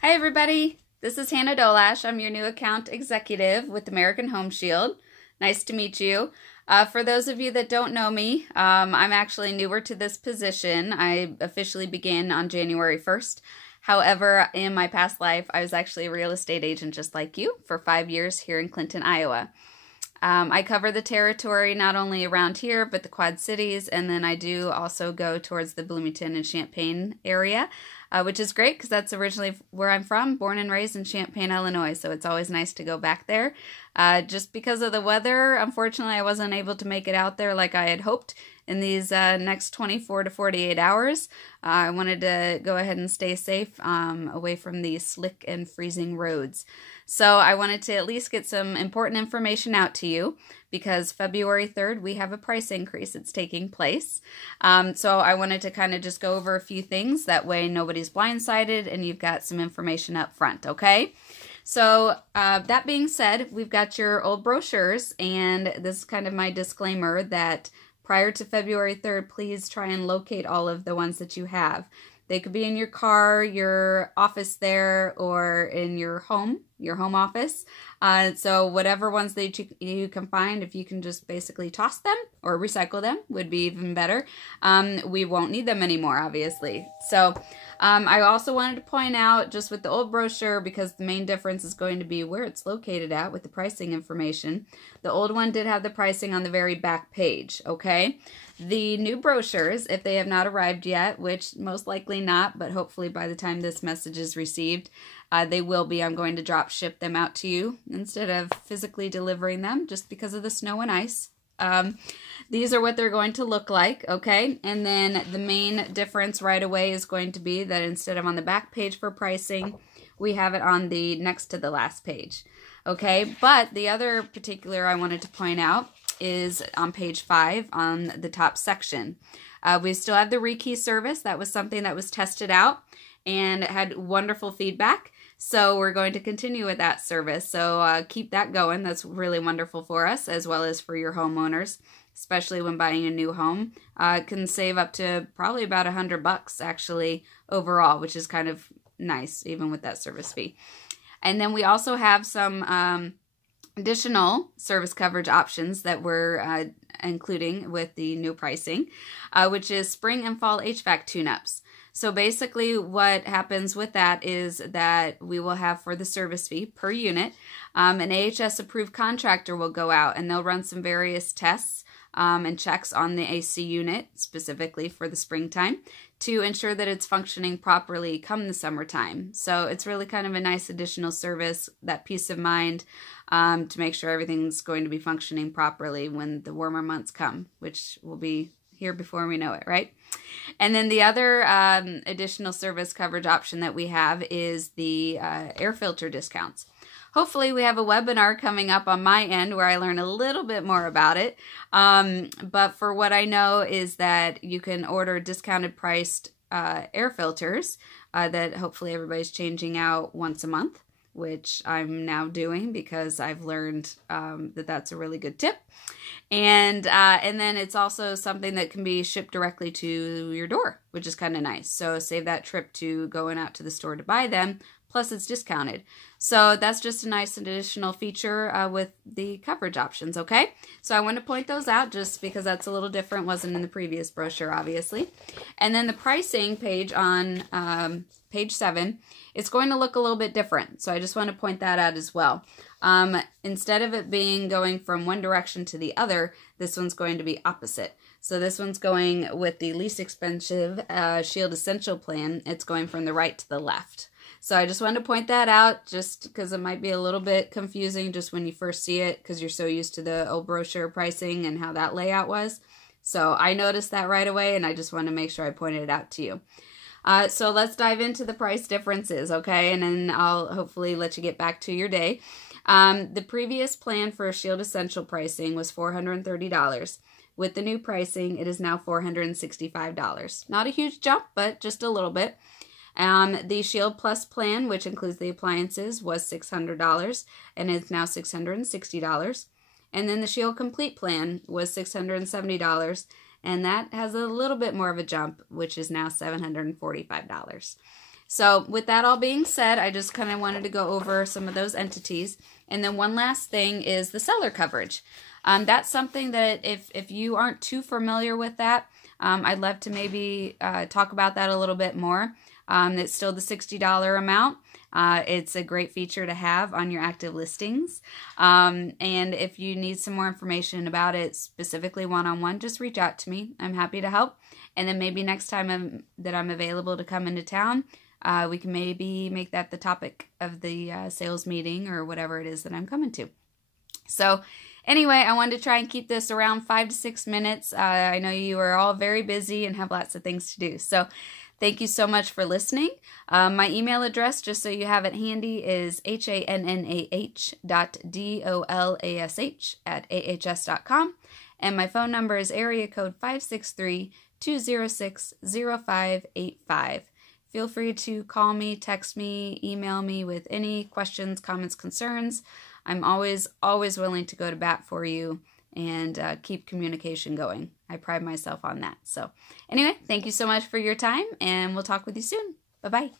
Hi everybody, this is Hannah Dolash. I'm your new account executive with American Home Shield. Nice to meet you. For those of you that don't know me, I'm actually newer to this position. I officially began on January 1st. However, in my past life, I was actually a real estate agent just like you for 5 years here in Clinton, Iowa. I cover the territory not only around here, but the Quad Cities, and then I do also go towards the Bloomington and Champaign area, which is great because that's originally where I'm from, born and raised in Champaign, Illinois, so it's always nice to go back there. Just because of the weather, unfortunately, I wasn't able to make it out there like I had hoped in these next 24 to 48 hours. I wanted to go ahead and stay safe away from these slick and freezing roads. So I wanted to at least get some important information out to you because February 3rd, we have a price increase that's taking place. So I wanted to kind of just go over a few things. That way nobody's blindsided and you've got some information up front, okay? So that being said, we've got your old brochures, and this is kind of my disclaimer that prior to February 3rd, please try and locate all of the ones that you have. They could be in your car, your office there, or in your home office. So whatever ones that you can find, if you can just basically toss them or recycle them, would be even better. We won't need them anymore, obviously. So I also wanted to point out, just with the old brochure, because the main difference is going to be where it's located at with the pricing information. The old one did have the pricing on the very back page, okay? The new brochures, if they have not arrived yet, which most likely not, but hopefully by the time this message is received, they will be. I'm going to drop ship them out to you instead of physically delivering them just because of the snow and ice. These are what they're going to look like, okay? And then the main difference right away is going to be that instead of on the back page for pricing, we have it on the next to the last page, okay? But the other particular I wanted to point out is on page 5 on the top section. We still have the rekey service. That was something that was tested out and had wonderful feedback. So we're going to continue with that service. So keep that going. That's really wonderful for us as well as for your homeowners, especially when buying a new home. It can save up to probably about $100 actually overall, which is kind of nice even with that service fee. And then we also have some additional service coverage options that we're including with the new pricing, which is spring and fall HVAC tune-ups. So basically what happens with that is that we will have, for the service fee per unit, an AHS approved contractor will go out and they'll run some various tests and checks on the AC unit, specifically for the springtime, to ensure that it's functioning properly come the summertime. So it's really kind of a nice additional service, that peace of mind, to make sure everything's going to be functioning properly when the warmer months come, which will be here before we know it, right? And then the other additional service coverage option that we have is the air filter discounts. Hopefully we have a webinar coming up on my end where I learn a little bit more about it. But for what I know is that you can order discounted priced air filters that hopefully everybody's changing out once a month, which I'm now doing because I've learned that that's a really good tip. And then it's also something that can be shipped directly to your door, which is kind of nice. So save that trip to going out to the store to buy them. Plus it's discounted. So that's just a nice additional feature with the coverage options, okay? So I want to point those out just because that's a little different. Wasn't in the previous brochure, obviously. And then the pricing page on page 7, it's going to look a little bit different. So I just want to point that out as well. Instead of it being going from one direction to the other, this one's going to be opposite. So this one's going with the least expensive Shield Essential plan. It's going from the right to the left. So I just wanted to point that out just because it might be a little bit confusing just when you first see it because you're so used to the old brochure pricing and how that layout was. So I noticed that right away and I just wanted to make sure I pointed it out to you. So let's dive into the price differences, okay? And then I'll hopefully let you get back to your day. The previous plan for Shield Essential pricing was $430. With the new pricing, it is now $465. Not a huge jump, but just a little bit. The Shield Plus plan, which includes the appliances, was $600 and is now $660. And then the Shield Complete plan was $670, and that has a little bit more of a jump, which is now $745. So with that all being said, I just kind of wanted to go over some of those entities. And then one last thing is the seller coverage. That's something that if you aren't too familiar with that, I'd love to maybe talk about that a little bit more. It's still the $60 amount. It's a great feature to have on your active listings. And if you need some more information about it, specifically one-on-one, just reach out to me. I'm happy to help. And then maybe next time that I'm available to come into town, we can maybe make that the topic of the sales meeting or whatever it is that I'm coming to. So anyway, I wanted to try and keep this around 5 to 6 minutes. I know you are all very busy and have lots of things to do. So thank you so much for listening. My email address, just so you have it handy, is hannah.dolash@ahs.com. And my phone number is area code 563-206-0585. Feel free to call me, text me, email me with any questions, comments, concerns. I'm always willing to go to bat for you and keep communication going. I pride myself on that. So anyway, thank you so much for your time, and we'll talk with you soon. Bye-bye.